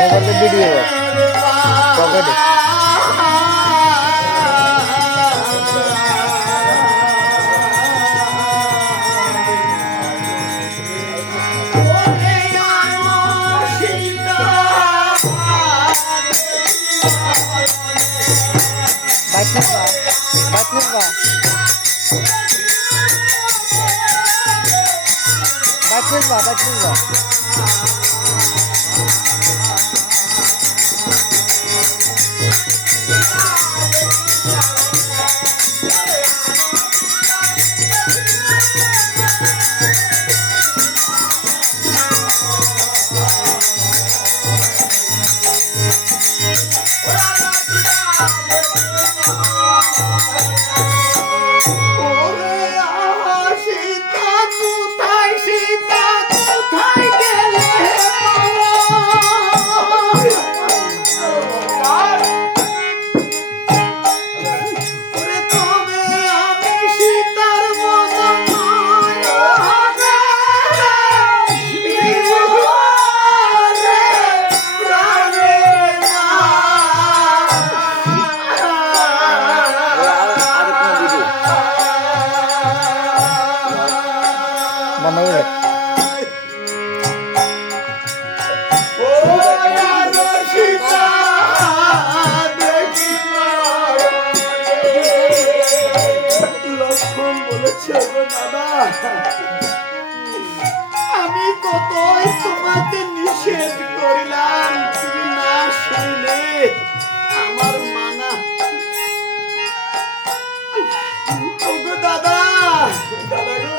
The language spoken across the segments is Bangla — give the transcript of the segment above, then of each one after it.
মোবাইলে ভিডিও পকেটে Batizwa. আমি কতই তোমাকে নিষেধ করিলাম, তুমি না শুনলে আমার মানা। ওগো দাদা, দাদা গো,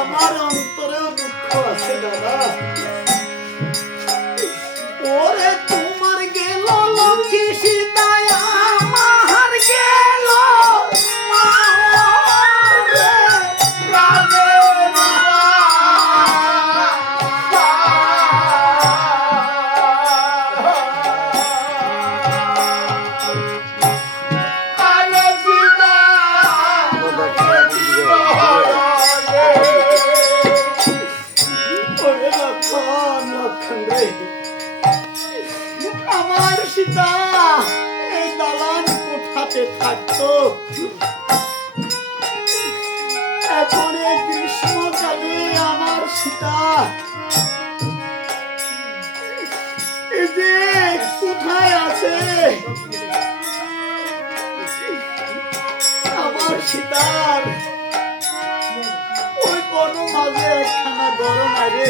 আমার অন্তরেও দুঃখ আছে দাদা। ওরে তোমার গেল লক্ষ্মী সীতায়, আমার গেল আমার সীতা এই দালান কোঠাতে থাকতো। এখন এই গ্রীষ্মকালে আমার সীতা এই যে কোথায় আছে? আমার সীতার ওই বন মাঝে একখানা গরম আরে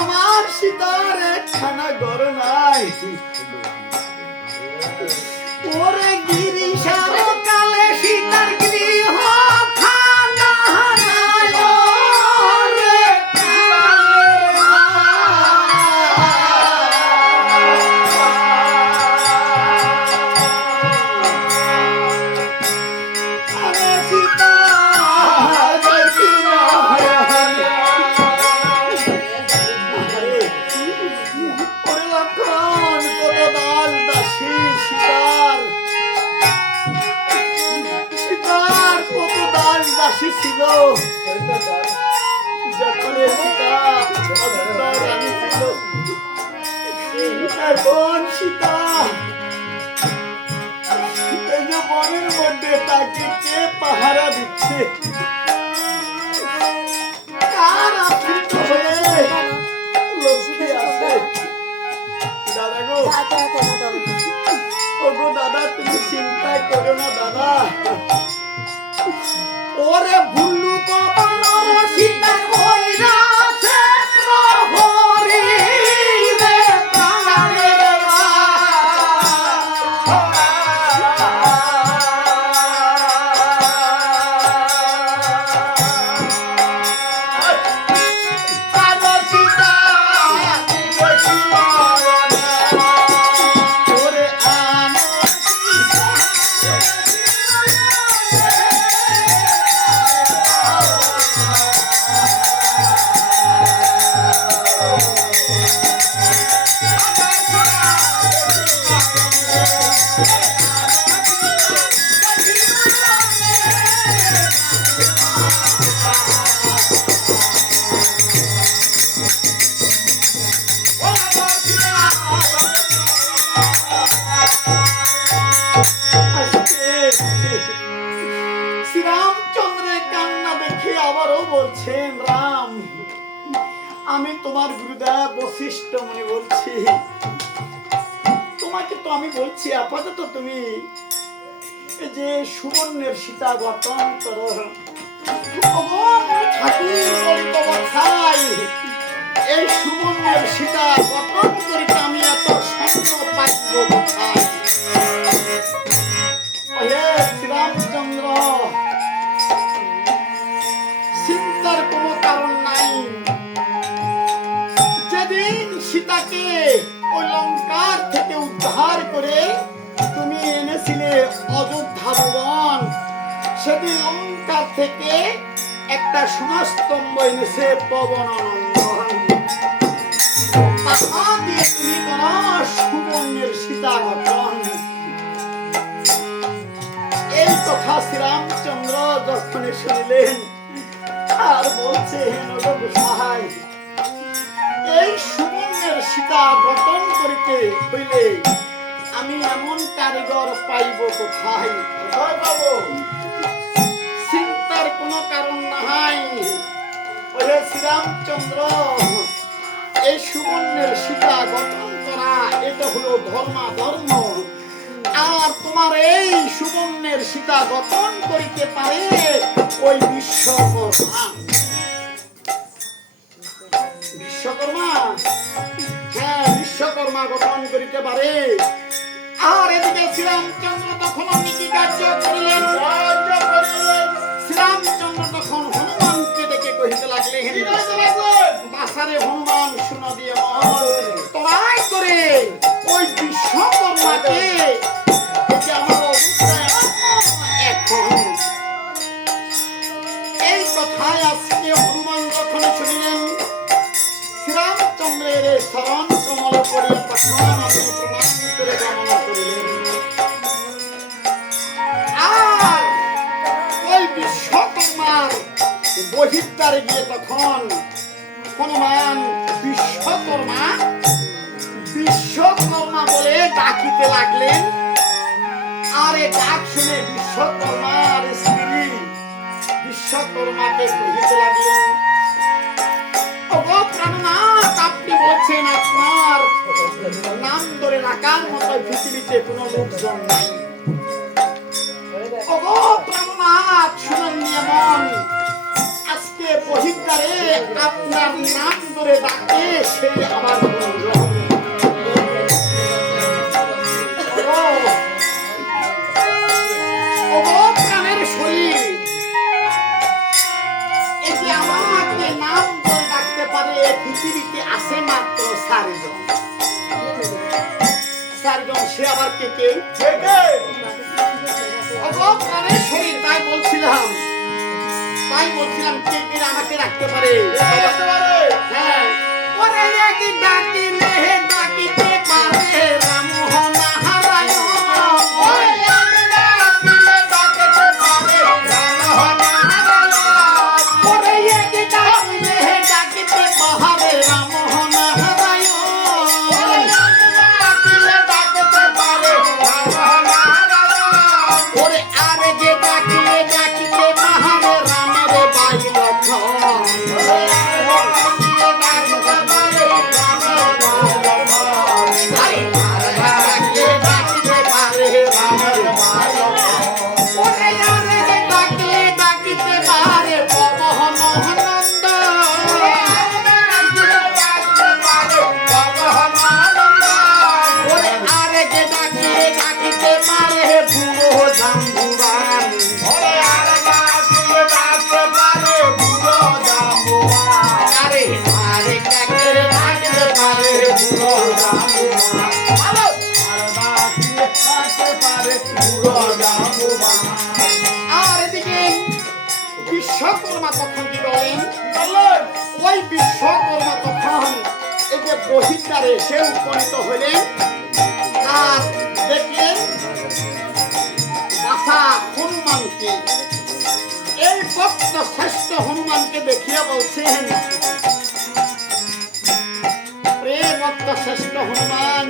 আমার সীতার একখানা ঘর নাই। ওরে গিরিশার কালে সীতার গৃহ খানা ছিল। এখন সীতা এই যে বনের মধ্যে তাকে কে পাহারা দিচ্ছে? কার আশ্রিত হয়ে লক্ষ্মী আছে? দাদা গো, ওগো দাদা, তুমি চিন্তা করো না দাদা। ওরে ভুলু কবল সীতা কইরা আছে প্রহরী রে প্রাণের আমি তোমার গুরুদেব বশিষ্ঠ মুনি বলছি। তোমাকে তো আমি বলছি আপাতত তুমি এই যে সুবর্ণের সীতা গঠন করো। ঠাকুর বলি তো খাই এই সুবর্ণের সীতা গঠন করিতে আমি এত স্বর্ণ পাইব কোথায়? হে শ্রীরামচন্দ্র, চিন্তার কোনো কারণ নাই। যেদিন সীতাকে ওই লঙ্কার থেকে উদ্ধার করে তুমি এনেছিলে অযোধ্যা ভুবন, সেদিন লঙ্কার থেকে একটা সোনাস্তম্ভ এনেছে পবনানন্দন। তাহা দিয়ে তুমি করো সুবর্ণের সীতা গঠন। এই কথা শ্রীরামচন্দ্র যখন শুনলেন আর বলছেন, গোসাই এই সুবর্ণের সীতা গঠন করিতে হইলে আমি এমন কারিগর পাইব কোথায়? চিন্তার কোনো কারণ নাই। ওরে শ্রীরামচন্দ্র, এই সুবর্ণের সীতা গঠন করা এটা হলো ধর্ম। আর তোমার এই সুবর্ণের সীতা গঠন করিতে পারে ওই বিশ্বকর্মা। হ্যাঁ, বিশ্বকর্মা গঠন করিতে পারে। আর এদিকে শ্রীরামচন্দ্র তখন কি কার্য করিলেন? শ্রীরামচন্দ্র তখন হনুমানকে ডেকে কহিতে লাগলেন, বাসারে হনুমান শুনো দিয়ে তরাই করে ওই বিশ্বকর্মাকে আমার এখন এই কথায় আজকে হনুমান যখন শুনিলেন, শ্রীরামচন্দ্রের শরণ কমল করিয়া তখন আপনি প্রণাম করে গমন করিলেন। আর ওই বিশ্বকর্মার বহির্দ্বারে গিয়ে তখন হনুমান বিশ্বকর্মা বলে ডাকিতে লাগলেন। আর এই ডাক শুনে বিশ্বকর্মার স্ত্রী বিশ্বকর্মাকে কহিতে লাগলেন, ওগো প্রাণনাথ, আপনি বলছেন আপনার নাম ধরে রাখার মতো পৃথিবীতে কোনো লোকজন নাই। ওগো প্রাণনাথ, শুনেন এমন আজকে বহির্দ্বারে আপনার নাম ধরে ডাকে সে আমার বন্ধু। ওগো প্রাণের শরীর, এই যে আমাকে নাম ধরে ডাকতে পারে পৃথিবীতে আছে মাত্র চারজন। সে আবার কে কে? ওগো প্রাণের শরীর, তাই বলছিলাম কে কে আমাকে রাখতে পারে? হ্যাঁ, ওরে কি ডাকিলে ডাকিতে পারে রাম নারায়ণ। আর এদিকে বিশ্বকর্মা তখন কি বলেন? ওই বিশ্বকর্মা তখন এই যে বহির্দ্বারে সে উপনীত হইলেন আর দেখলেন বাসা হনুমানকে। এই ভক্ত শ্রেষ্ঠ হনুমানকে দেখিয়া বলছেন, প্রে ভক্ত শ্রেষ্ঠ হনুমান